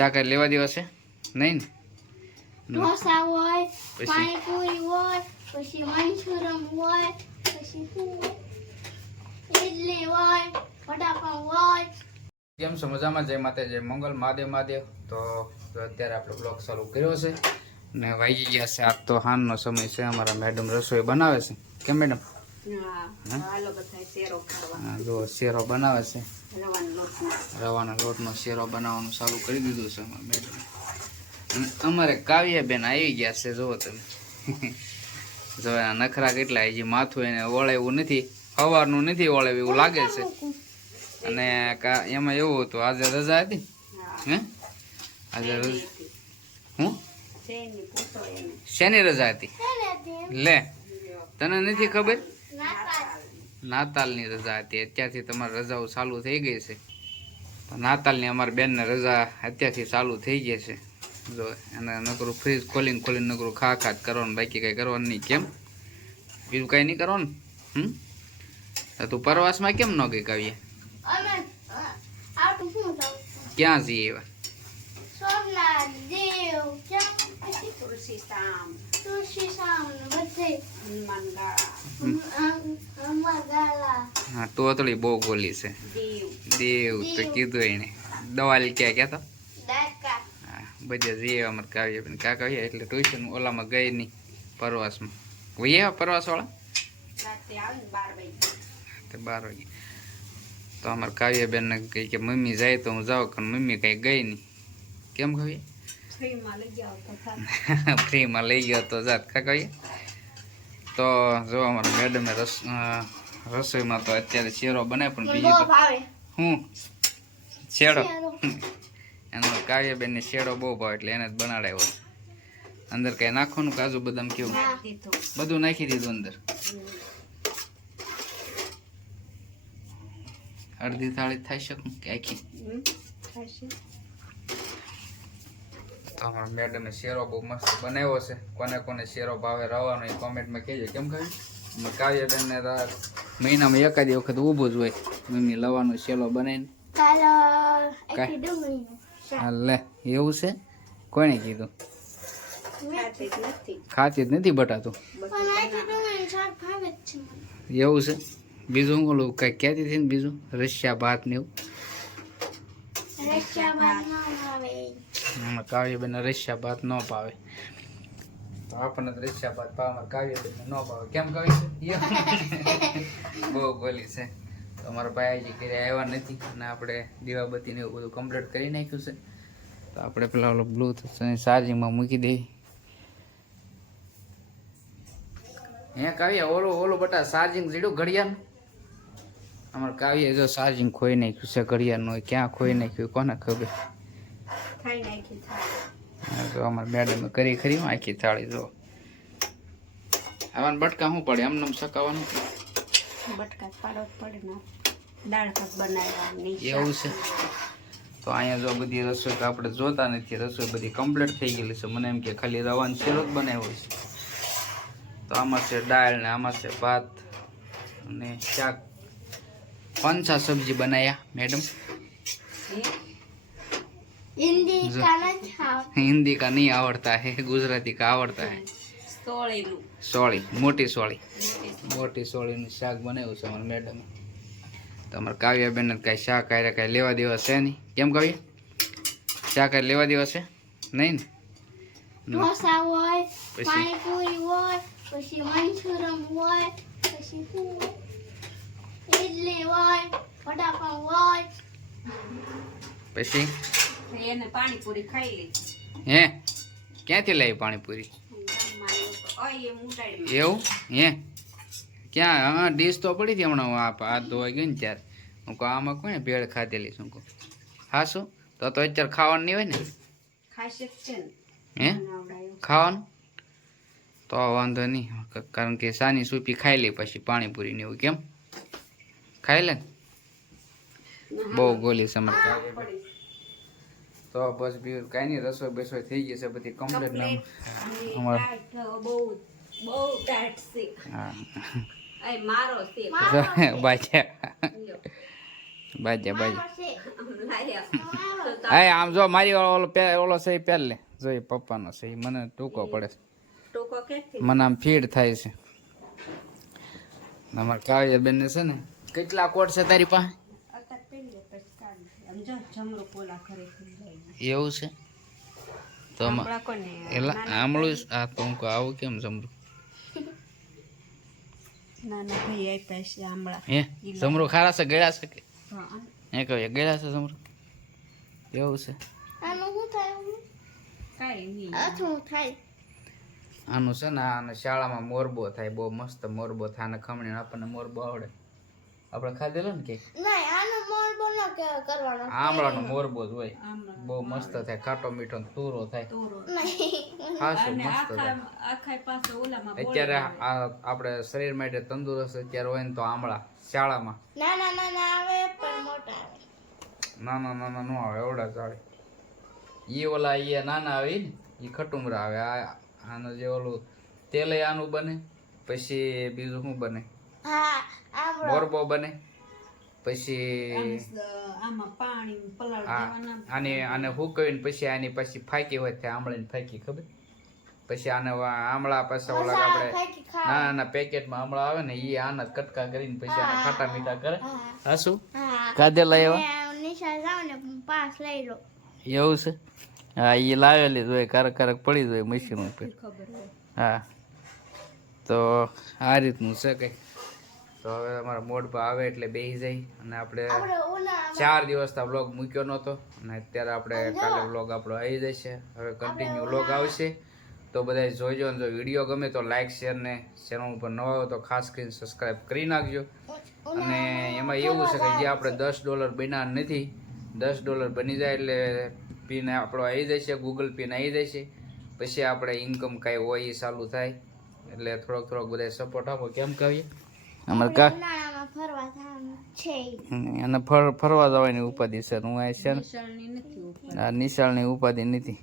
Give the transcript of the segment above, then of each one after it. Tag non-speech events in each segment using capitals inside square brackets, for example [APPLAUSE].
ચા લેવા દેવા છે? નહીં ને? ઢોસા હોય પછી? પાણીપુરી હોય પછી મંચુરમ હોય પછી ઇડલી હોય? વડાપાઉં હોય. કેમ છો? મજામાં? જય માતા જય મંગલ. મહાદેવ મહાદેવ. તો અત્યારે આપણે બ્લોગ ચાલુ કર્યો છે ને વાગી ગયા છે. આજ તો હાનનો સમય છે. અમારા મેડમ રસોઈ બનાવે છે. કેમ મેડમ હા હાલો બધા શેરો ખાવા. હા, જો શેરો બનાવે છે. રવાનો લોટનો શેરો બનાવવાનું ચાલુ કરી દીધું છે અમારા અને અમારે કાવ્યાબેન આવી ગયા છે જુઓ તમે. [LAUGHS] જો એના નખરા કેટલા હજી માથું એને વળાવ્યું એવું નથી સવારનું નથી વળે એવું લાગે છે. અને એમાં એવું હતું આજે રજા હતી? હે. આજે રજા હું? શેની રજા હતી? લે. તને નથી ખબર? નાતાલની રજા હતી. અત્યારથી તમારી રજાઓ ચાલુ થઈ ગઈ છે. નાતાલની અમારી બેનને રજા અત્યારથી ચાલુ થઈ ગઈ છે. જો એને નકરું ફ્રીજ ખોલીને ખોલીને નકરું ખા ખા કરવાનું બાકી કંઈ કરવાનું નહીં. કેમ? બીજું કાંઈ નહીં કરવાનું? હમ? તું પ્રવાસમાં કેમ ન ગઈ કાવ્ય? ક્યાં જઈએ એવા? સોમનાથ દેવ ક્યાં હા તોતળી બહુ બોલી છે. દેવ. તો કીધું એને. દવાલી ક્યાં દાકા હા બધે જઈએ અમારે કાવ્ય બેન કા કાવ્ય એટલે ટ્યુશન ઓલામાં ગઈ નહીં પ્રવાસમાં. વહીએ પ્રવાસવાળા? તે બાર વાગે તો અમારે કાવ્યાબેનને કહી કે મમ્મી જાય તો હું જાઉં પણ મમ્મી કાંઈ ગઈ નહીં કેમ કહીએ [LAUGHS] ફ્રીમાં લઈ ગયો તો જાત કા કહીએ તો જો અમારા મેડમે રસ રસોઈમાં તો અત્યારે શેરો બનાવ્યો પણ બીજું તો હું? શેડો. [LAUGHS] એનો કાવ્યાબેનને શેડો બહુ ભાવ એટલે એને જ બનાડાયો અંદર કઈ નાખવાનું કાજુ બદામ કેવું? બધું નાખી દીધું અંદર. અડધી થાળી થાય શકું કે આખી? અમારા મેડમે શેરો બહુ મસ્ત બનાવ્યો છે. કોને કોને શેરો ભાવે રવાનો એ કોમેન્ટમાં કહેજો. કેમ કહ્યું કાવ્યાબેનને મહિનામાં એકાદી વખત ઊભું જ હોય. મમ્મી લવાનો શેલો બનાવીને. લે એવું છે? કોણે કીધું? ખાતી જ નથી. ખાતી જ નથી બટાતું. એવું છે? બીજું ઓલું કઈ કહેતી હતી ને બીજું? રશિયા ભાત ને એવું? રશિયા ભાત કાવ્યબેન રશિયા ભાત ન ભાવે તો આપણને તો રશિયા ભાત ભાવે અમારે કાવ્યબેન ન ભાવે કેમ કહે [LAUGHS] બહુ બોલી છે. તો અમારા ભાઈ ઘરે આવ્યા નથી અને આપણે દીવાબત્તી ને એવું બધું કમ્પ્લીટ કરી નાખ્યું છે. તો આપણે પેલા ઓલો બ્લૂટૂથ ચાર્જિંગમાં મૂકી દઈએ. હે કાવ્ય ઓલો ઓલો બટા ચાર્જિંગ જીડું ઘડિયાળ અમારે કાવ્ય જો ચાર્જિંગ ખોઈ નાખ્યું છે ઘડિયાળનું ક્યાં ખોઈ નાખ્યું કોને ખબર? તો અમારે મેડમે કરી ખરી આખી થાળી જો. આવા બટકા શું પડે? એમને શકાવાનું બટકા પાડો પડે ને. દાળ ભાત બનાવવાની એવું છે? તો અહીંયા જો બધી રસોઈ તો આપણે જોતા નથી. રસોઈ બધી કમ્પ્લીટ થઈ ગયેલી છે. મને એમ કે ખાલી રવાનો શેરો જ બનાવ્યો છે. તો આમાં છે દાળ ને આમાં છે ભાત અને શાક. પંચા સબ્જી બનાવ્યા મેડમ. हिंदी जो- का ना छाप हिंदी का नहीं आवड़ता है गुजराती का आवड़ता है સોળીનું સોળી મોટી સોળી મોટી સોળીનું શાક બનાવ્યું છે અમારા મેડમે તો અમારે કાવ્યાબેન કાંઈ શાક આરે કાંઈ લેવા દેવા છે નહીં કેમ કાવ્ય શાક કાંઈ લેવા દેવા છે નહીં ને ઢોસા હોય પછી? પાણીપુરી હોય પછી મંચુરમ હોય પછી શું હોય? ઇડલી હોય વડાપાઉં હોય પછી એને પાણીપુરી ખાઈ લીધી હે? ક્યાંથી લાવી પાણીપુરી? એવું? હે? ક્યાં? હા ડીશ તો પડી હતી હમણાં હું આ હાથ ધોવાઈ ગયો ને ત્યારે. હું કહું આમાં કોને ભેળ ખાધેલી શું કહું. હા શું? તો તો અત્યારે ખાવાનું નહીં હોય ને? હે? ખાવાનું? તો વાંધો નહીં. કારણ કે સાની સૂપી ખાઈ લે પછી પાણીપુરી ને એવું કેમ? ખાઈ લે બહુ ગોલી સમજ પડી. તો બસ બી કાંઈ નહીં રસોઈ બસોઈ થઈ ગઈ છે બધી કમ્પ્લીટ ના કમ્પ્લીટ અમાર બહુ બહુ ટાઈટ છે. હા. એ મારો છે. [LAUGHS] બાજા. [LAUGHS] હા આમ જો મારી વાળો ઓલો પે- ઓલો છે એ પહેર લે જો પપ્પાનો છે એ મને ટૂંકો પડે છે. મને આમ ફીડ થાય છે. અમારા કાવ્ય બેન છે ને કેટલા કોટ છે તારી પાસે? જમરો પોલા એવું છે? તો એટલે આમળું આ તો હું આવું કેમ સમરું જમરું ખારા છે ગળ્યા છે કે? હા હે. ગળ્યા છે સમરો એવું છે? આનું શું થાય કાંઈ નહીં. અથું થાય. આનું છે ને આને શાળામાં મોરબો થાય બહુ મસ્ત મોરબો થાય અને ખમણી આપણને મોરબો આવડે. આપણે ખાધેલો ને કે નહીં આનો મોરબો ન ક- કરવાનો? આમળાનો મોરબો જ હોય. બહુ મસ્ત થાય ખાટો મીઠો ને તૂરો થાય. તોરો નહીં. ખાસું મસ્ત થાય. અત્યારે આ આપણે શરીર માટે તંદુરસ્ત અત્યારે હોય ને તો આમળા શાળામાં. નાના ના આવે પણ મોટા આવે. નાના નાના નો આવે એવડા ચાલે ઈ ઓલા ઈ નાના આવી ઈ ને ખટુમરા આવે. આ આનું જે ઓલું તેલ આનું બને પછી બીજું શું બને? હા આમળો. મોરબો બને. પછી આને આને હુકવીને પછી આની પછી ફાકી હોય ત્યાં આમળીને ફાકી ખબર? પછી આને આમળા પાછા ઓલા આપણે ના ના નાના નાના પેકેટમાં આમળા આવે ને ઈ આના કટકા કરીને પછી આને ખાટા મીઠા કરે. હા. હાસુ પાસ લઈ લો એવું છે? હા એ લાવેલી જ હોય કારક કારક પડી જ હોય મશીન ઉપર. હા. તો આ રીતનું છે કંઈ. તો હવે અમારા મોડ પર આવે એટલે બેસી જાય. અને આપણે ચાર દિવસ તો વ્લોગ મૂક્યો નહોતો. અને અત્યારે આપણે કાલે વ્લોગ આપણો આવી જશે. હવે કન્ટિન્યુ વ્લોગ આવશે. તો બધા જોઈજો અને જો વીડિયો ગમે તો લાઇક શેર ને ચેનલ ઉપર નવા હોય તો ખાસ કરીને સબસ્ક્રાઈબ કરી નાખજો. અને એમાં એવું છે કે જે આપણે દસ ડોલર બન્યા નથી દસ ડોલર બની જાય એટલે પિન આપણો આવી જશે ગૂગલ પિન આવી જશે. પછી આપણે ઇન્કમ કાંઈ હોય એ ચાલુ થાય. એટલે થોડોક થોડોક બધા સપોર્ટ આપો. કેમ કહીએ અમારે કા અને ફર ફરવા જવાની ઉપાધિ છે. હું આ છે નિશાળની આ નિશાળની ઉપાધિ નથી.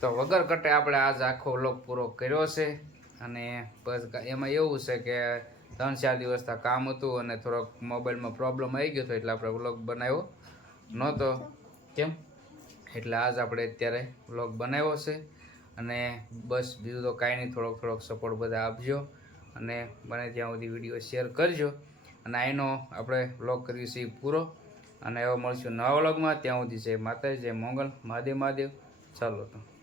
તો વગર કટે આપણે આજ આખો વ્લોગ પૂરો કર્યો છે. અને બસ એમાં એવું છે કે ત્રણ ચાર દિવસના કામ હતું અને થોડોક મોબાઈલમાં પ્રોબ્લેમ આવી ગયો હતો એટલે આપણે વ્લોગ બનાવ્યો નહોતો. કેમ? એટલે આજ આપણે અત્યારે વ્લોગ બનાવ્યો છે. અને બસ બીજું તો કાંઈ નહીં થોડોક થોડોક સપોર્ટ બધા આપજો. અને બને ત્યાં સુધી વીડિયો શેર કરજો. અને આઈનો આપણે વ્લોગ કરીએ છીએ પૂરો. અને એવા મળશું નવા વ્લોગમાં ત્યાં સુધી જય માતાજી, જય મોંગલ. મહાદેવ મહાદેવ. ચાલો તો.